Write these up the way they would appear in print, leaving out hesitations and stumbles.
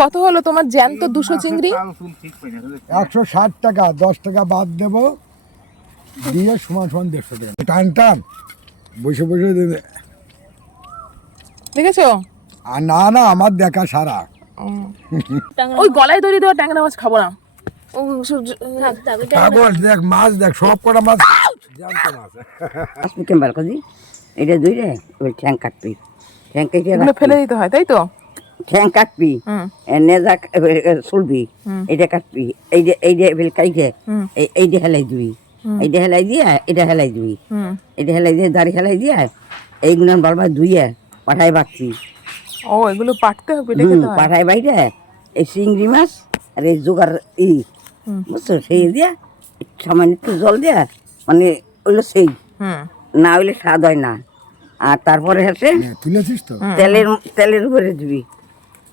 কত হলো তোমার জ্যান্ত 200 চিংড়ি? 160 টাকা, 10 টাকা বাদ দেবো, দিয়ে সমান সমান 150 টাকা। টান টান বসে বসে দেবে। দেখেছো? আর না না, আমার দেখা সারা। ওই গলায় দড়ি দেওয়া ট্যাংরা মাছ খাবো না। ও পাগল, দেখ মাছ, দেখ সব কটা মাছ জ্যান্ত মাছ। আসবি কেমন কাজি এটা দুই রে ওই ঠ্যাং কাটবি, ঠ্যাং কেটে এগুলো ফেলে দিতে হয় তাই তো? ঠ্যাং কাটবি, নেজা চুলবি, এটা কাটবি, এইটা বেল কাইটে এইটা হেলাই দিবি, এইটা হেলাই দিয়ে এটা হেলাই দিবি, এটা হেলাই দিয়ে দাড়ি হেলাই দিয়ে এইগুলো বারবার ধুইয়ে পাঠাই বাড়ছি। ও এগুলো পাটতে হবে, দেখে তো হয়। পাঠাই বাইরে এই চিংড়ি মাছ আর এই জোগাড় বুঝছো, সেই দিয়া সামান্য একটু জল দিয়া মানে ওইগুলো সেই না হইলে স্বাদ হয় না। আর তারপরে হচ্ছে তুলেছিস তো? তেলের উপরে দিবি,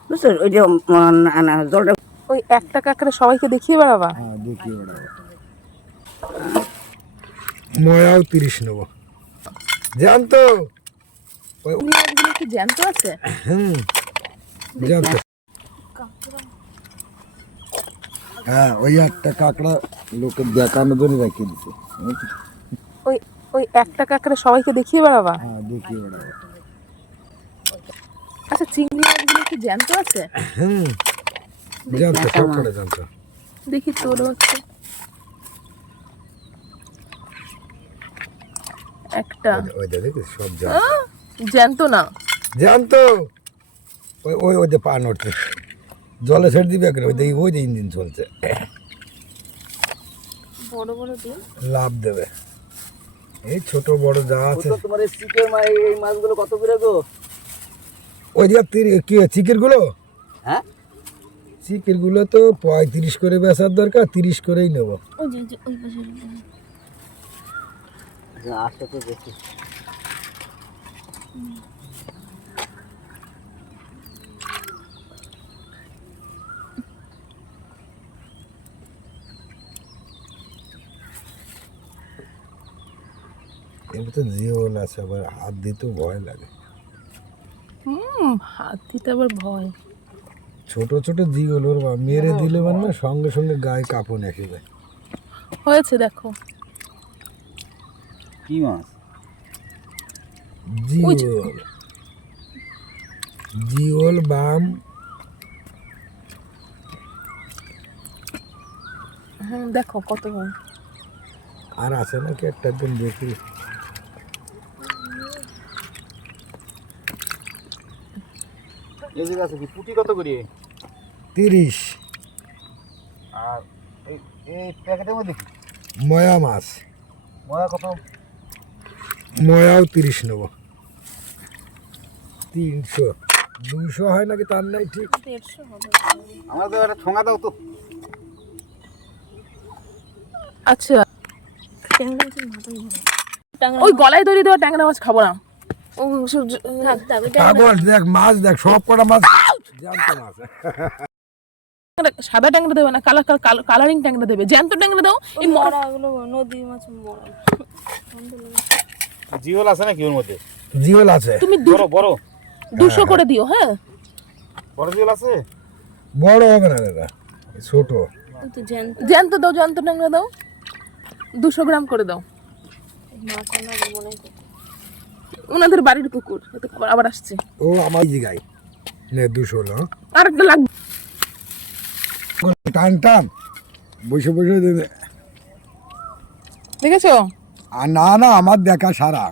বুঝছো, ওই যে জলটা। ওই 1 টাকা করে সবাইকে দেখিয়ে বেড়াবা? হ্যাঁ, দেখিয়ে বেড়াবো। ময়াও 30 নেবো, জ্যান্ত। এগুলো কি জ্যান্ত আছে? জ্যান্ত। হ্যাঁ, ওই একটা কাঁকড়া লোকের দেখানোর জন্য রেখে দিছে। ওই 1 টাকা করে সবাইকে দেখিয়ে বেড়াবা? হ্যাঁ, দেখিয়ে বেড়াবো। আচ্ছা, চিংড়ি মাছগুলো কি জ্যান্ত আছে? জ্যান্ত, সব কটা জ্যান্ত। দেখি তোর হচ্ছে একটা ওই দেখ, সব জ্যান্ত। জ্যান্ত না, জ্যান্ত। ওই ওই ওই যে পা নড়ছে, জলে ছেড়ে দিবে একরে, ওই যে ইঞ্জিন চলছে, বড় বড় ডিম লাভ দেবে। এই ছোট বড় যা আছে। তোমার এই চিকের এই মাছগুলো কত করে গো? ওই যে কি চিকের গুলো, হ্যাঁ চিকের গুলো তো 35 করে বেচার দরকার, 30 করেই নেবো। ওই যে ওই পাশে আসতে তো দেখি। এবার তো জিওল আছে, আবার হাত দিতেও ভয় লাগে। হাত দিতে আবার ভয়। ছোট ছোট জিওল, ওর মেরে দিলে মানে সঙ্গে সঙ্গে গায়ে কাঁপন এসে যায়। হয়েছে দেখো। কি মাছ? জিওল, জিওল বাম। দেখো কত হয়। আর আছে নাকি একটা, একদিন দেখি। এই যে আছে কি পুঁটি কত করে? 30। আর এই এই প্যাকেটের মধ্যে কি ময়া মাছ, ময়া কত? ময়াও 30 নেবো। 300, 200 হয় নাকি তার নাই ঠিক। 150 হবে। আমাদের একটা ঠোঙা দাও তো। আচ্ছা, ওই গলায় দড়ি দেওয়া ট্যাংরা মাছ খাবো না। ও পাগল, দেখ মাছ, দেখ সব কটা মাছ জ্যান্ত মাছ। সাদা ট্যাংরা দেবে না, কালারিং ট্যাংরা দেবে। জ্যান্ত ট্যাংরা দাও। এই মরাগুলো নদী মাছ মরা। জিওল আছে নাকি ওর মধ্যে? জিওল আছে। তুমি বড় বড় 200 করে দিও। হ্যাঁ, বড় জিওল আছে? বড় হবে না দাদা, ছোট। ওই তো জ্যান্ত জ্যান্ত দাও, জ্যান্ত ট্যাংরা দাও। 200 গ্রাম করে দাও। মাছ আমরা মনে করি। ওনাদের বাড়ির পুকুর, এত খাবার আবার আসছে। ও আমার জিগাই নে 200 হলো। আর একটা লাগবে। টান টান বসে বসে দেবে। দেখেছো? আর না না, আমার দেখা সারা।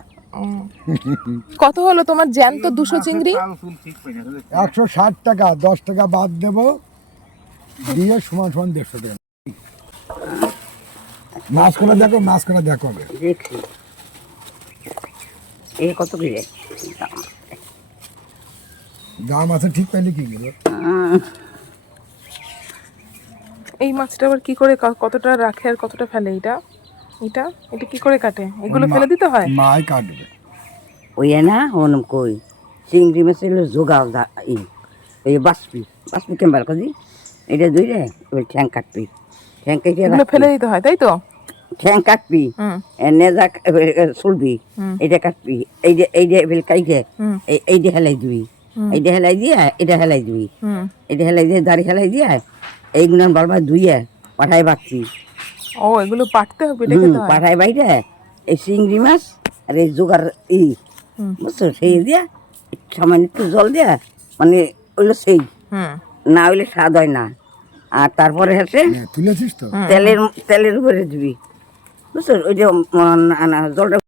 কত হলো তোমার জ্যান্ত 200 চিংড়ি? 160 টাকা, 10 টাকা বাদ দেবো, দিয়ে সমান সমান 150 টাকা। মাছ করে দেখো, মাছ করে দেখো। দেখছি এই কত করে দাম আছে ঠিক পাইলে কি গেল। এই মাছটা আবার কি করে, কতটা রাখে আর কতটা ফেলে? এটা এটা এটা কি করে কাটে? এগুলো ফেলে দিতে হয়? মাই কাটবে। ওই না ওন কই চিংড়ি মাছের জোগাড় এই বাসপি বাসপি কেমন কাজি এটা দুই রে ওই ঠ্যাং কাটবি, ঠ্যাং কেটে এগুলো ফেলে দিতে হয় তাই তো? ঠ্যাং কাটবি, নেজা চুলবি, এটা কাটবি, এইটা বেল কাইটে এইটা হেলাই দিবি, এইটা হেলাই দিয়ে এটা হেলাই দিবি, হুম। এটা হেলাই দিয়ে দাড়ি হেলাই দিয়ে এইগুলো বারবার ধুইয়ে পাঠায় বাকছি। ও এগুলো পাঠতে হবে, এটা খেতে হয়? পাঠায় বাইরে এই চিংড়ি মাছ আর এই জোগাড় বুঝছো, সেই দিয়া সামান্য একটু জল দিয়া মানে ওইগুলো সেই হুম। না হইলে স্বাদ হয় না। আর তারপরে হচ্ছে তুলেছিস তো তেলের উপরে দিবি, বুঝছো, ওই যে জলটা